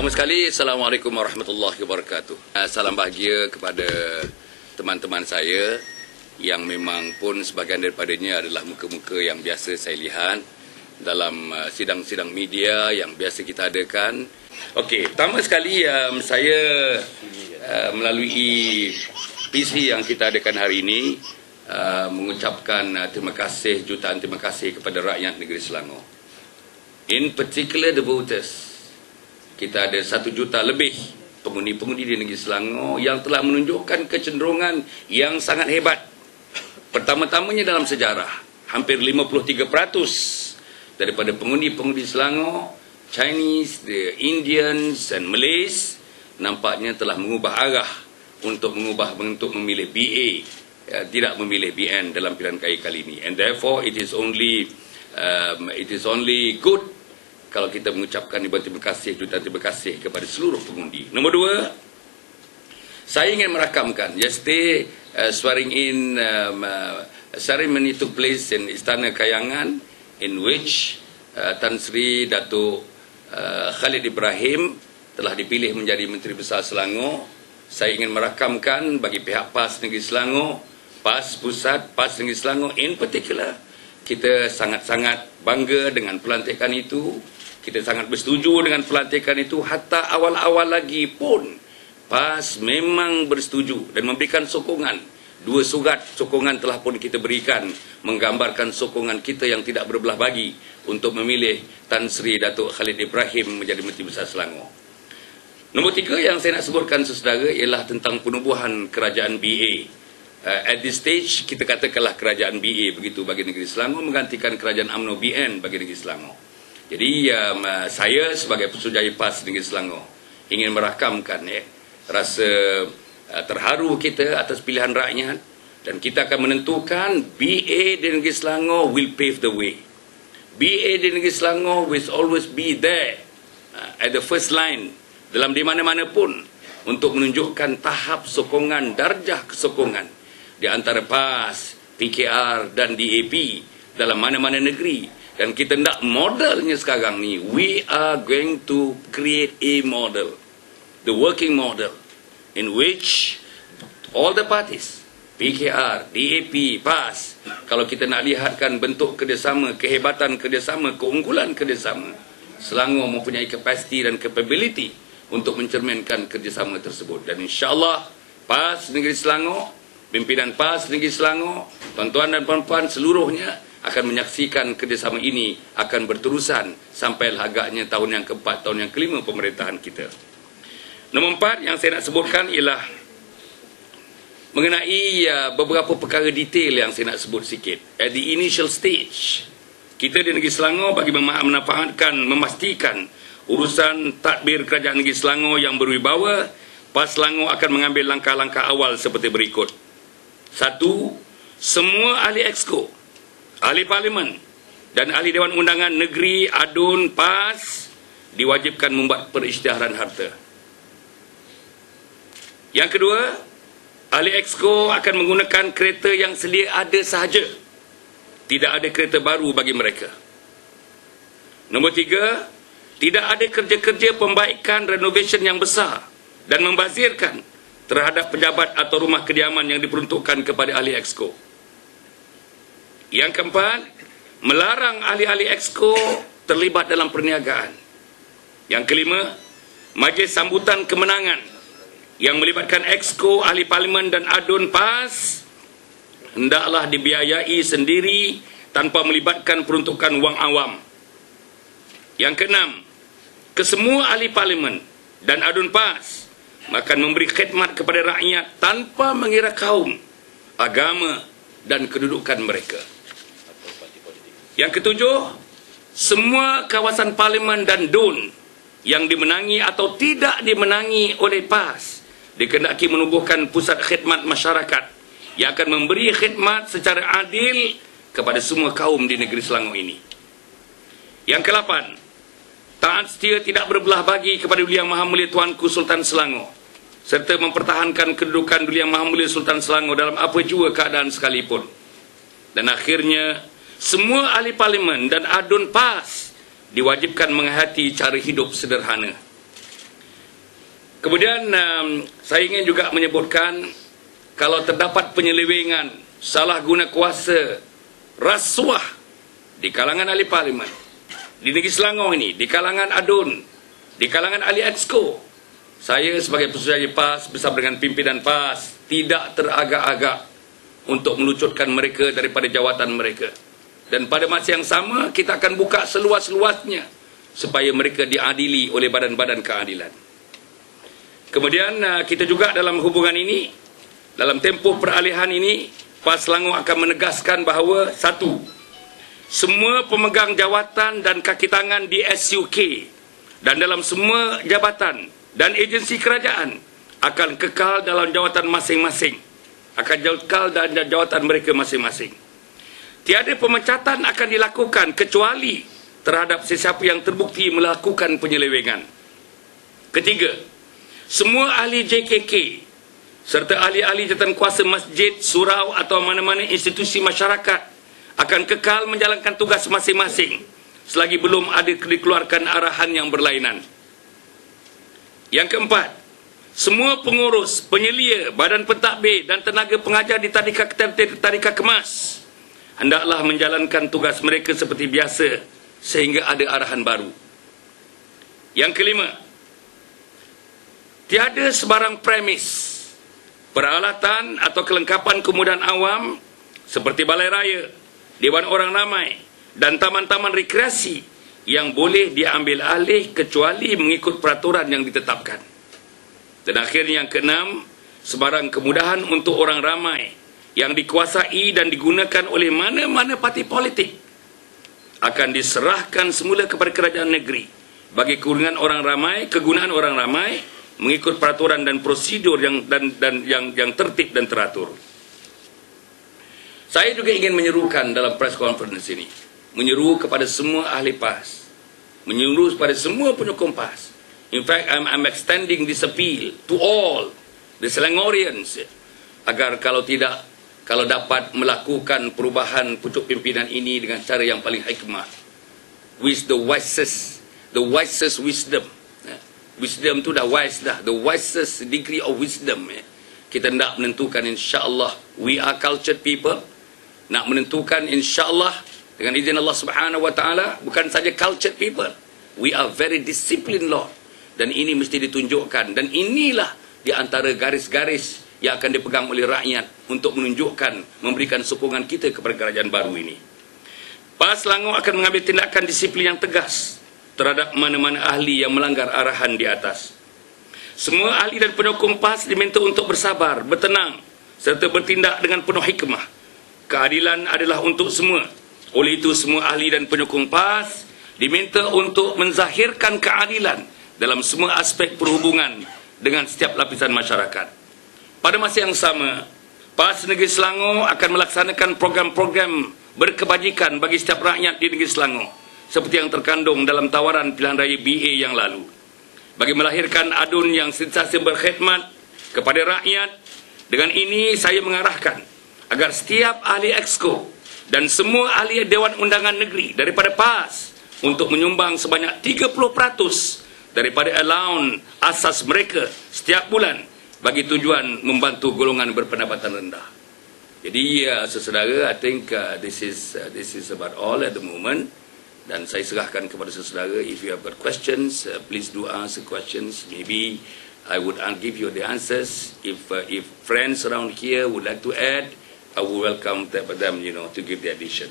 Pertama sekali, Assalamualaikum warahmatullahi wabarakatuh. Salam bahagia kepada teman-teman saya yang memang pun sebahagian daripadanya adalah muka-muka yang biasa saya lihat dalam sidang-sidang media yang biasa kita adakan. Okey, pertama sekali saya melalui PC yang kita adakan hari ini mengucapkan terima kasih, jutaan terima kasih kepada rakyat negeri Selangor. In particular the voters. Kita ada 1 juta lebih pengundi-pengundi di negeri Selangor yang telah menunjukkan kecenderungan yang sangat hebat. Pertama-tamanya dalam sejarah, hampir 53% daripada pengundi-pengundi Selangor, Chinese, the Indians and Malays, nampaknya telah mengubah arah untuk memilih BA, tidak memilih BN dalam pilihan raya kali ini. And therefore it is only good kalau kita mengucapkan terima kasih, jutaan terima kasih kepada seluruh pengundi. Nombor 2, saya ingin merakamkan yesterday ceremony took place in Istana Kayangan in which Tan Sri Datuk Khalid Ibrahim telah dipilih menjadi Menteri Besar Selangor. Saya ingin merakamkan bagi pihak PAS Negeri Selangor, PAS Pusat, PAS Negeri Selangor in particular, kita sangat-sangat bangga dengan pelantikan itu. Kita sangat bersetuju dengan pelantikan itu. Hatta awal-awal lagi pun PAS memang bersetuju dan memberikan sokongan. 2 surat sokongan telah pun kita berikan, menggambarkan sokongan kita yang tidak berbelah bagi untuk memilih Tan Sri Datuk Khalid Ibrahim menjadi Menteri Besar Selangor. Nombor 3 yang saya nak sebutkan saudara ialah tentang penubuhan kerajaan BA. At this stage kita katakanlah kerajaan BA begitu bagi negeri Selangor menggantikan kerajaan UMNO BN bagi negeri Selangor. Jadi saya sebagai Pesujaya PAS Negeri Selangor ingin merakamkan rasa terharu kita atas pilihan rakyat, dan kita akan menentukan BA di Negeri Selangor will pave the way. BA di Negeri Selangor will always be there at the first line dalam di mana-mana pun untuk menunjukkan tahap sokongan, darjah kesokongan di antara PAS, PKR dan DAP dalam mana-mana negeri. Dan kita nak modelnya sekarang ni, we are going to create a model, the working model, in which all the parties, PKR, DAP, PAS, kalau kita nak lihatkan bentuk kerjasama, kehebatan kerjasama, keunggulan kerjasama, Selangor mempunyai kapasiti dan capability untuk mencerminkan kerjasama tersebut. Dan insyaAllah PAS Negeri Selangor, pimpinan PAS Negeri Selangor, tuan-tuan dan puan-puan seluruhnya akan menyaksikan kerjasama ini akan berterusan sampai agaknya tahun yang keempat, tahun yang kelima pemerintahan kita. Nombor 4 yang saya nak sebutkan ialah mengenai beberapa perkara detail yang saya nak sebut sikit. At the initial stage, kita di negeri Selangor bagi memastikan urusan tadbir kerajaan negeri Selangor yang berwibawa, PAS Selangor akan mengambil langkah-langkah awal seperti berikut. 1. Semua ahli Exco, ahli Parlimen dan ahli Dewan Undangan Negeri, ADUN, PAS diwajibkan membuat perisytiharan harta. Yang kedua, ahli Exco akan menggunakan kereta yang sedia ada sahaja. Tidak ada kereta baru bagi mereka. Nombor 3, tidak ada kerja-kerja pembaikan renovation yang besar dan membazirkan terhadap pejabat atau rumah kediaman yang diperuntukkan kepada ahli Exco. Yang keempat, melarang ahli-ahli Exco terlibat dalam perniagaan. Yang kelima, majlis sambutan kemenangan yang melibatkan Exco, ahli Parlimen dan ADUN PAS hendaklah dibiayai sendiri tanpa melibatkan peruntukan wang awam. Yang keenam, kesemua ahli Parlimen dan ADUN PAS akan memberi khidmat kepada rakyat tanpa mengira kaum, agama dan kedudukan mereka. Yang ketujuh, semua kawasan Parlimen dan DUN yang dimenangi atau tidak dimenangi oleh PAS dikehendaki menubuhkan pusat khidmat masyarakat yang akan memberi khidmat secara adil kepada semua kaum di negeri Selangor ini. Yang ke-8, taat setia tidak berbelah bagi kepada Duli Yang Maha Mulia Tuanku Sultan Selangor serta mempertahankan kedudukan Duli Yang Maha Mulia Sultan Selangor dalam apa jua keadaan sekalipun. Dan akhirnya, semua ahli Parlimen dan ADUN PAS diwajibkan menghayati cara hidup sederhana. Kemudian saya ingin juga menyebutkan kalau terdapat penyelewengan, salah guna kuasa, rasuah di kalangan ahli parlimen, di negeri Selangor ini, di kalangan ADUN, di kalangan ahli Exco, saya sebagai Pesuruhjaya PAS bersama dengan pimpinan PAS tidak teragak-agak untuk melucutkan mereka daripada jawatan mereka. Dan pada masa yang sama, kita akan buka seluas-luasnya supaya mereka diadili oleh badan-badan keadilan. Kemudian kita juga dalam hubungan ini, dalam tempoh peralihan ini, PAS Selangor akan menegaskan bahawa satu, semua pemegang jawatan dan kaki tangan di SUK dan dalam semua jabatan dan agensi kerajaan akan kekal dalam jawatan masing-masing, akan kekal dalam jawatan mereka masing-masing. Tiada pemecatan akan dilakukan kecuali terhadap sesiapa yang terbukti melakukan penyelewengan. Ketiga, semua ahli JKK serta ahli-ahli jawatankuasa masjid, surau atau mana-mana institusi masyarakat akan kekal menjalankan tugas masing-masing selagi belum ada dikeluarkan arahan yang berlainan. Yang keempat, semua pengurus, penyelia, badan pentadbir dan tenaga pengajar di tadika kemas hendaklah menjalankan tugas mereka seperti biasa sehingga ada arahan baru. Yang kelima, tiada sebarang premis, peralatan atau kelengkapan kemudahan awam seperti balai raya, Dewan Orang Ramai dan taman-taman rekreasi yang boleh diambil alih kecuali mengikut peraturan yang ditetapkan. Dan akhirnya yang keenam, sebarang kemudahan untuk orang ramai yang dikuasai dan digunakan oleh mana-mana parti politik akan diserahkan semula kepada kerajaan negeri bagi kegunaan orang ramai mengikut peraturan dan prosedur yang tertib dan teratur. Saya juga ingin menyerukan dalam press conference ini, menyeru kepada semua ahli PAS, menyeru kepada semua penyokong PAS. In fact, I'm extending this appeal to all the Selangorians agar kalau dapat melakukan perubahan pucuk pimpinan ini dengan cara yang paling hikmah, with the wisest wisdom. Wisdom tu dah wise dah, the wisest degree of wisdom. Kita nak menentukan, insya-Allah, we are cultured people. Nak menentukan, insya-Allah, dengan izin Allah Subhanahu Wa Taala, bukan saja cultured people, we are very disciplined Lord. Dan ini mesti ditunjukkan. Dan inilah di antara garis-garis yang akan dipegang oleh rakyat untuk menunjukkan, memberikan sokongan kita kepada kerajaan baru ini. PAS Selangor akan mengambil tindakan disiplin yang tegas terhadap mana-mana ahli yang melanggar arahan di atas. Semua ahli dan penyokong PAS diminta untuk bersabar, bertenang serta bertindak dengan penuh hikmah. Keadilan adalah untuk semua. Oleh itu, semua ahli dan penyokong PAS diminta untuk menzahirkan keadilan dalam semua aspek perhubungan dengan setiap lapisan masyarakat. Pada masa yang sama, PAS Negeri Selangor akan melaksanakan program-program berkebajikan bagi setiap rakyat di Negeri Selangor, seperti yang terkandung dalam tawaran pilihan raya BA yang lalu. Bagi melahirkan ADUN yang sentiasa berkhidmat kepada rakyat, dengan ini saya mengarahkan agar setiap ahli Exco dan semua ahli Dewan Undangan Negeri daripada PAS untuk menyumbang sebanyak 30% daripada allowance asas mereka setiap bulan bagi tujuan membantu golongan berpendapatan rendah. Jadi, saudara, I think this is about all at the moment. Dan saya serahkan kepada saudara, if you have got questions, please do ask the questions. Maybe I would give you the answers. If friends around here would like to add, I would welcome them, to give the addition.